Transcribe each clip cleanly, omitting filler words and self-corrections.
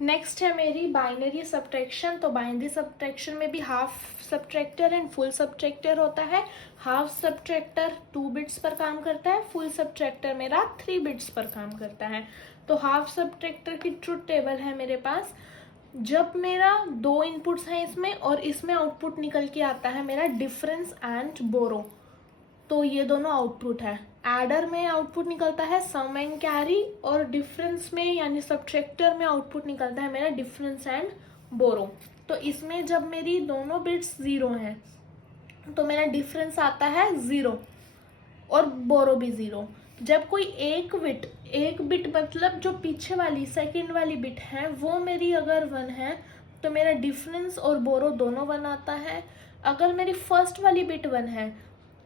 Next है मेरी binary subtraction. तो बाइनरी सब्ट्रैक्शन में भी half subtractor and full subtractor होता है। हाफ सब्ट्रैक्टर 2 बिट्स पर काम करता है, फुल सब्ट्रैक्टर मेरा 3 बिट्स पर काम करता है। तो हाफ सब्ट्रैक्टर की ट्रुथ टेबल है मेरे पास। जब मेरा 2 इनपुट्स हैं इसमें और इसमें आउटपुट निकल के आता है मेरा डिफरेंस एंड बोरो, तो ये दोनों आउटपुट है। एडर में आउटपुट निकलता है सम एंड कैरी, और डिफरेंस में यानी सब्ट्रैक्टर में आउटपुट निकलता है मेरा डिफरेंस एंड बोरो। तो इसमें जब मेरी दोनों बिट्स 0 हैं तो मेरा डिफरेंस आता है 0 और बोरो भी 0। जब कोई एक बिट मतलब जो पीछे वाली सेकंड वाली बिट है वो मेरी अगर 1 है तो मेरा डिफरेंस और बोरो दोनों 1 आता है। अगर मेरी फर्स्ट वाली बिट 1 है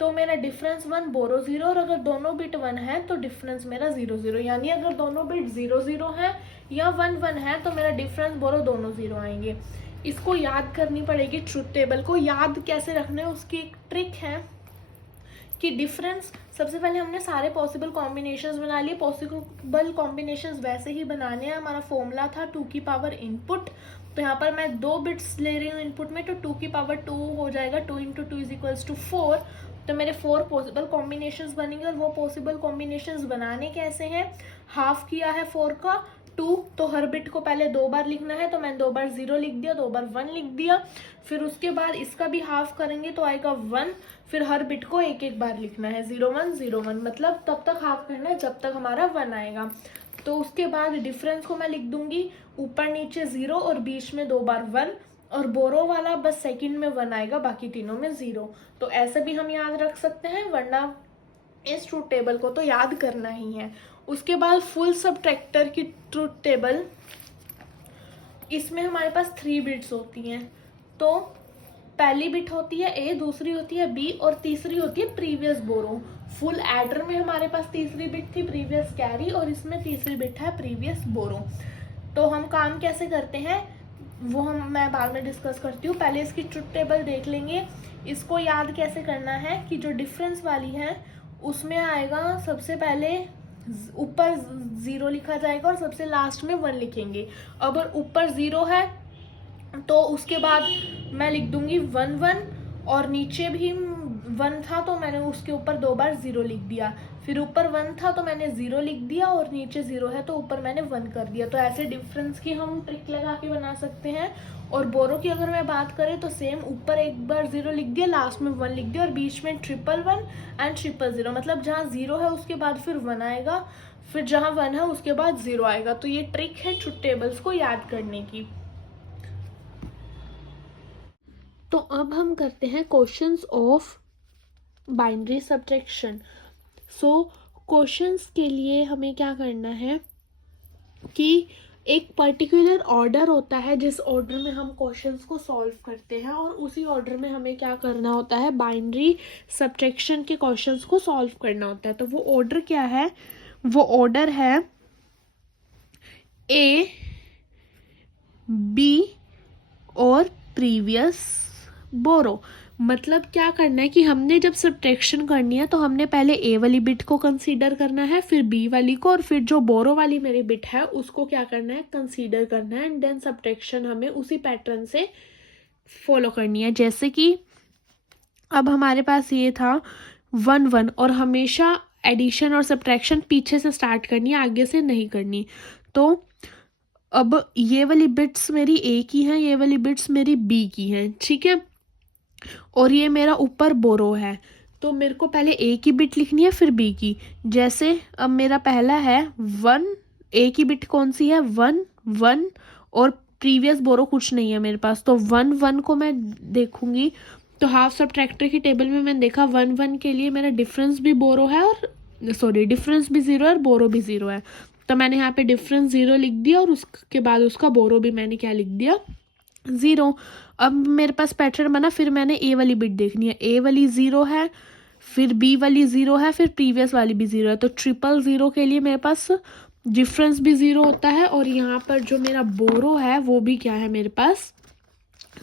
तो मेरा डिफरेंस 1 बोरो 0, और अगर दोनों बिट 1 है तो डिफरेंस मेरा 0 0। यानी अगर दोनों बिट 0 0 है या 1 1 है तो मेरा डिफरेंस बोरो दोनों 0 आएंगे। इसको याद करनी पड़ेगी। ट्रुथ टेबल को याद कैसे रखना है उसकी एक ट्रिक है कि डिफरेंस, सबसे पहले हमने सारे पॉसिबल कॉम्बिनेशंस बना लिए। पॉसिबल कॉम्बिनेशंस वैसे ही बनाने हैं। हमारा फॉर्मूला था 2 की पावर इनपुट, तो यहाँ पर मैं 2 बिट्स ले रही हूँ इनपुट में, तो 2 की पावर 2 हो जाएगा। 2 इंटू 2 इज इक्वल्स टू 4। तो मेरे 4 पॉसिबल कॉम्बिनेशंस बनेंगे, और वो पॉसिबल कॉम्बिनेशंस बनाने कैसे हैं। हाफ किया है 4 का 2, तो हर बिट को पहले 2 बार लिखना है, तो मैंने 2 बार 0 लिख दिया, 2 बार 1 लिख दिया। फिर उसके बाद इसका भी हाफ करेंगे तो आएगा 1। फिर हर बिट को एक एक बार लिखना है, 0 1 0 1, मतलब तब तक हाफ करना है जब तक हमारा 1 आएगा। तो उसके बाद डिफरेंस को मैं लिख दूंगी ऊपर नीचे 0 और बीच में 2 बार 1, और बोरो वाला बस सेकंड में 1 आएगा, बाकी तीनों में 0। तो ऐसे भी हम याद रख सकते हैं, वरना इस ट्रूथ टेबल को तो याद करना ही है। उसके बाद फुल सब्ट्रैक्टर की ट्रूथ टेबल, इसमें हमारे पास 3 बिट्स होती हैं। तो पहली बिट होती है ए, दूसरी होती है बी, और तीसरी होती है प्रीवियस बोरो। फुल एडर में हमारे पास तीसरी बिट थी प्रीवियस कैरी, और इसमें तीसरी बिट है प्रीवियस बोरो। तो हम काम कैसे करते हैं वो मैं बाद में डिस्कस करती हूँ। पहले इसकी ट्रुथ टेबल देख लेंगे। इसको याद कैसे करना है कि जो डिफरेंस वाली है उसमें आएगा सबसे पहले ऊपर 0 लिखा जाएगा और सबसे लास्ट में 1 लिखेंगे। अगर ऊपर 0 है तो उसके बाद मैं लिख दूंगी 1 1, और नीचे भी 1 था तो मैंने उसके ऊपर 2 बार 0 लिख दिया। फिर ऊपर 1 था तो मैंने 0 लिख दिया, और नीचे 0 है तो ऊपर मैंने 1 कर दिया। तो ऐसे डिफरेंस की हम ट्रिक लगा के बना सकते हैं। और बोरो की अगर मैं बात करें तो सेम, ऊपर एक बार 0 लिख दिया, लास्ट में 1 लिख दिया, और बीच में 1 1 1 एंड 0 0, मतलब जहाँ 0 है उसके बाद फिर 1 आएगा, फिर जहाँ 1 है उसके बाद 0 आएगा। तो ये ट्रिक है ट्रुथ टेबल्स को याद करने की। तो अब हम करते हैं questions of binary subtraction. So questions के लिए हमें क्या करना है कि एक पर्टिकुलर ऑर्डर होता है जिस ऑर्डर में हम क्वेश्चंस को सॉल्व करते हैं, और उसी ऑर्डर में हमें क्या करना होता है, बाइनरी सब्ट्रैक्शन के क्वेश्चंस को सॉल्व करना होता है। तो वो ऑर्डर क्या है, वो ऑर्डर है ए, बी और प्रीवियस बोरो। मतलब क्या करना है कि हमने जब सब्ट्रैक्शन करनी है तो हमने पहले ए वाली बिट को कंसीडर करना है, फिर बी वाली को, और फिर जो बोरो वाली मेरी बिट है उसको क्या करना है, कंसीडर करना है, एंड देन सब्ट्रैक्शन हमें उसी पैटर्न से फॉलो करनी है। जैसे कि अब हमारे पास ये था 1 1, और हमेशा एडिशन और सब्ट्रैक्शन पीछे से स्टार्ट करनी है, आगे से नहीं करनी। तो अब ये वाली बिट्स मेरी ए की हैं, ये वाली बिट्स मेरी बी की हैं, ठीक है। और ये मेरा ऊपर बोरो है, तो मेरे को पहले ए की बिट लिखनी है फिर बी की। जैसे अब मेरा पहला है 1, ए की बिट कौन सी है 1 1, और प्रीवियस बोरो कुछ नहीं है मेरे पास, तो 1 1 को मैं देखूंगी। तो हाफ सब्ट्रैक्टर की टेबल में मैंने देखा 1 1 के लिए मेरा डिफरेंस भी बोरो है, और सॉरी डिफरेंस भी 0 है और बोरो भी 0 है। तो मैंने यहाँ पे डिफरेंस 0 लिख दिया, और उसके बाद उसका बोरो भी मैंने क्या लिख दिया 0। अब मेरे पास पैटर्न बना, फिर मैंने ए वाली बिट देखनी है, ए वाली 0 है, फिर बी वाली 0 है, फिर प्रीवियस वाली भी 0 है। तो 0 0 के लिए मेरे पास डिफरेंस भी 0 होता है, और यहाँ पर जो मेरा बोरो है वो भी क्या है मेरे पास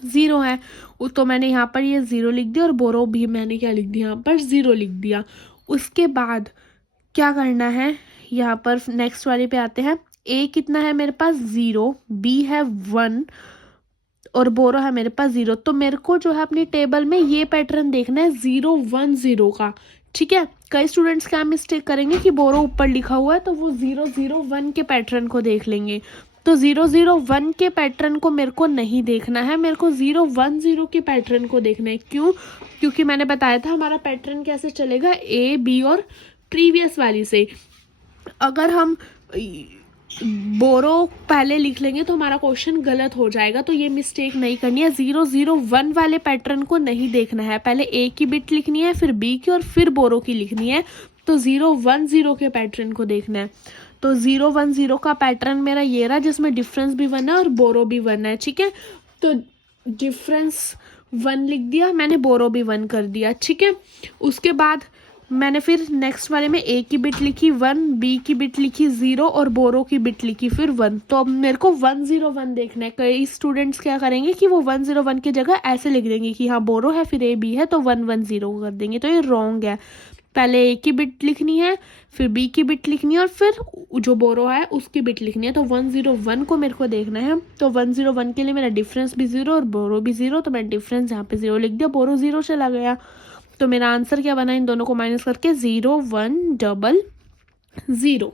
0 है। तो मैंने यहाँ पर ये 0 लिख दिया, और बोरो भी मैंने क्या लिख दिया यहाँ पर 0 लिख दिया। उसके बाद क्या करना है, यहाँ पर नेक्स्ट वाले पे आते हैं। ए कितना है मेरे पास 0, बी है 1 और बोरो है मेरे पास 0। तो मेरे को जो है अपनी टेबल में ये पैटर्न देखना है 0 1 0 का, ठीक है। कई स्टूडेंट्स क्या मिस्टेक करेंगे कि बोरो ऊपर लिखा हुआ है तो वो 0 0 1 के पैटर्न को देख लेंगे। तो 0 0 1 के पैटर्न को मेरे को नहीं देखना है, मेरे को 0 1 0 के पैटर्न को देखना है। क्यों? क्योंकि मैंने बताया था हमारा पैटर्न कैसे चलेगा, ए बी और प्रीवियस वाली से। अगर हम बोरो पहले लिख लेंगे तो हमारा क्वेश्चन गलत हो जाएगा, तो ये मिस्टेक नहीं करनी है। 0 0 1 वाले पैटर्न को नहीं देखना है, पहले ए की बिट लिखनी है, फिर बी की और फिर बोरो की लिखनी है। तो 0 1 0 के पैटर्न को देखना है। तो 0 1 0 का पैटर्न मेरा ये रहा, जिसमें डिफरेंस भी 1 है और बोरो भी 1 है, ठीक है। तो डिफरेंस 1 लिख दिया मैंने, बोरो भी 1 कर दिया, ठीक है। उसके बाद मैंने फिर नेक्स्ट वाले में ए की बिट लिखी 1, बी की बिट लिखी 0 और बोरो की बिट लिखी फिर 1। तो अब मेरे को 1 0 1 देखना है। कई स्टूडेंट्स क्या करेंगे कि वो 1 0 1 की जगह ऐसे लिख देंगे कि हाँ बोरो है फिर ए बी है तो 1 1 0 कर देंगे, तो ये रॉन्ग है। पहले ए की बिट लिखनी है, फिर बी की बिट लिखनी है और फिर जो बोरो है उसकी बिट लिखनी है। तो 1 0 1 को मेरे को देखना है। तो 1 0 1 के लिए मेरा डिफरेंस भी 0 और बोरो भी 0, तो मैंने डिफरेंस यहाँ पे 0 लिख दिया, बोरो 0 चला गया। तो मेरा आंसर क्या बना, इन दोनों को माइनस करके 0 1 0 0।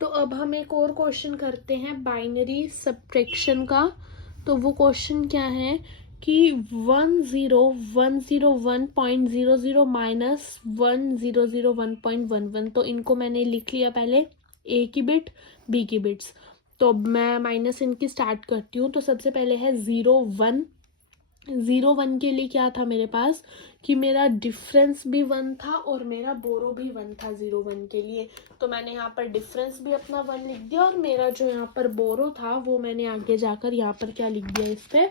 तो अब हम एक और क्वेश्चन करते हैं बाइनरी सब्ट्रैक्शन का। तो वो क्वेश्चन क्या है कि 1 0 1 0 1.00 माइनस 1 0 0 1.11। तो इनको मैंने लिख लिया पहले, ए की बिट बी की बिट्स। तो मैं माइनस इनकी स्टार्ट करती हूँ। तो सबसे पहले है 0 1 0 1 के लिए क्या था मेरे पास कि मेरा डिफरेंस भी 1 था और मेरा बोरो भी 1 था 0 1 के लिए। तो मैंने यहाँ पर डिफरेंस भी अपना 1 लिख दिया और मेरा जो यहाँ पर बोरो था वो मैंने आगे जाकर यहाँ पर क्या लिख दिया, इस पे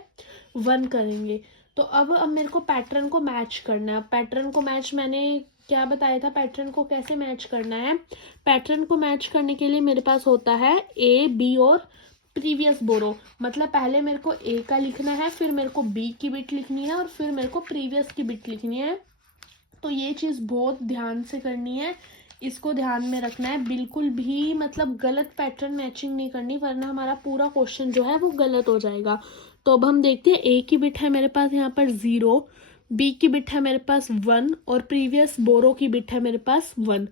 1 करेंगे। तो अब मेरे को पैटर्न को मैच करना है। पैटर्न को मैच मैंने क्या बताया था, पैटर्न को कैसे मैच करना है। पैटर्न को मैच करने के लिए मेरे पास होता है ए बी और प्रीवियस बोरो। मतलब पहले मेरे को ए का लिखना है, फिर मेरे को बी की बिट लिखनी है और फिर मेरे को प्रीवियस की बिट लिखनी है। तो ये चीज़ बहुत ध्यान से करनी है, इसको ध्यान में रखना है। बिल्कुल भी मतलब गलत पैटर्न मैचिंग नहीं करनी, वरना हमारा पूरा क्वेश्चन जो है वो गलत हो जाएगा। तो अब हम देखते हैं, ए की बिट है मेरे पास यहाँ पर 0, बी की बिट है मेरे पास 1 और प्रीवियस बोरो की बिट है मेरे पास 1।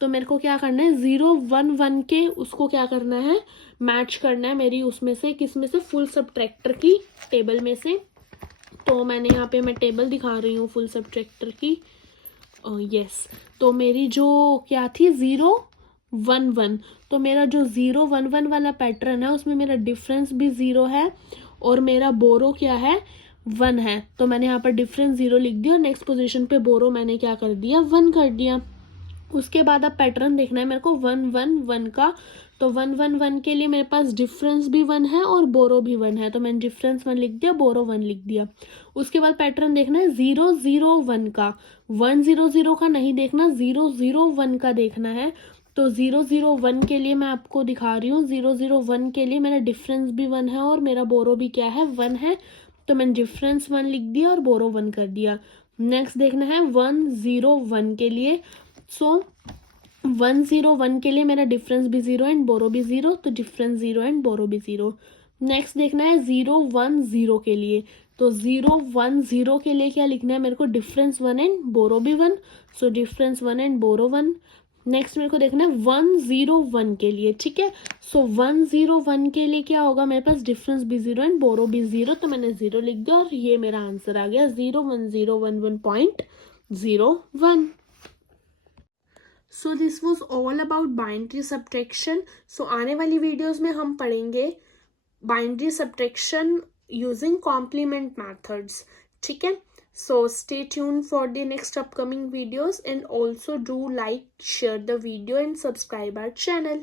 तो मेरे को क्या करना है, 0 1 1 के उसको क्या करना है, मैच करना है मेरी उसमें से, किस में से, फुल सब्ट्रैक्टर की टेबल में से। तो मैंने यहाँ पे मैं टेबल दिखा रही हूँ फुल सब्ट्रैक्टर की। यस, तो मेरी जो क्या थी 0 1 1, तो मेरा जो 0 1 1 वाला पैटर्न है उसमें मेरा डिफरेंस भी 0 है और मेरा बोरो क्या है 1 है। तो मैंने यहाँ पर डिफरेंस 0 लिख दिया और नेक्स्ट पोजीशन पे बोरो मैंने क्या कर दिया, 1 कर दिया। उसके बाद अब पैटर्न देखना है मेरे को 1 1 1 का। तो 1 1 1 के लिए मेरे पास डिफरेंस भी 1 है और बोरो भी 1 है, तो मैंने डिफरेंस 1 लिख दिया, बोरो 1 लिख दिया। उसके बाद पैटर्न देखना है 0 0 1 का। 1 0 0 का नहीं देखना, 0 0 1 का देखना है। तो 0 0 1 के लिए मैं आपको दिखा रही हूँ, 0 0 1 के लिए मेरा डिफरेंस भी 1 है और मेरा बोरो भी क्या है 1 है। तो मैंने डिफरेंस 1 लिख दिया और बोरो 1 कर दिया। नेक्स्ट देखना है 1 0 1 के लिए। सो 1 0 1 के लिए मेरा डिफरेंस भी 0 एंड बोरो भी 0, तो डिफरेंस 0 एंड बोरो भी 0। नेक्स्ट देखना है 0 1 0 के लिए। तो 0 1 0 के लिए क्या लिखना है मेरे को, डिफरेंस 1 एंड बोरो भी 1, so difference 1 and borrow 1। Next मेरे को देखना है 1 0 1 के लिए, ठीक है। सो 1 0 1 के लिए क्या होगा, मेरे पास डिफरेंस भी 0 एंड बोरो भी 0, तो मैंने 0 लिख दिया और ये मेरा आंसर आ गया 0 1 0 1 1.01। So this was all about binary subtraction. So आने वाली वीडियोज़ में हम पढ़ेंगे binary subtraction using complement methods, ठीक है। So stay tuned for the next upcoming videos and also do like, share the video and subscribe our channel.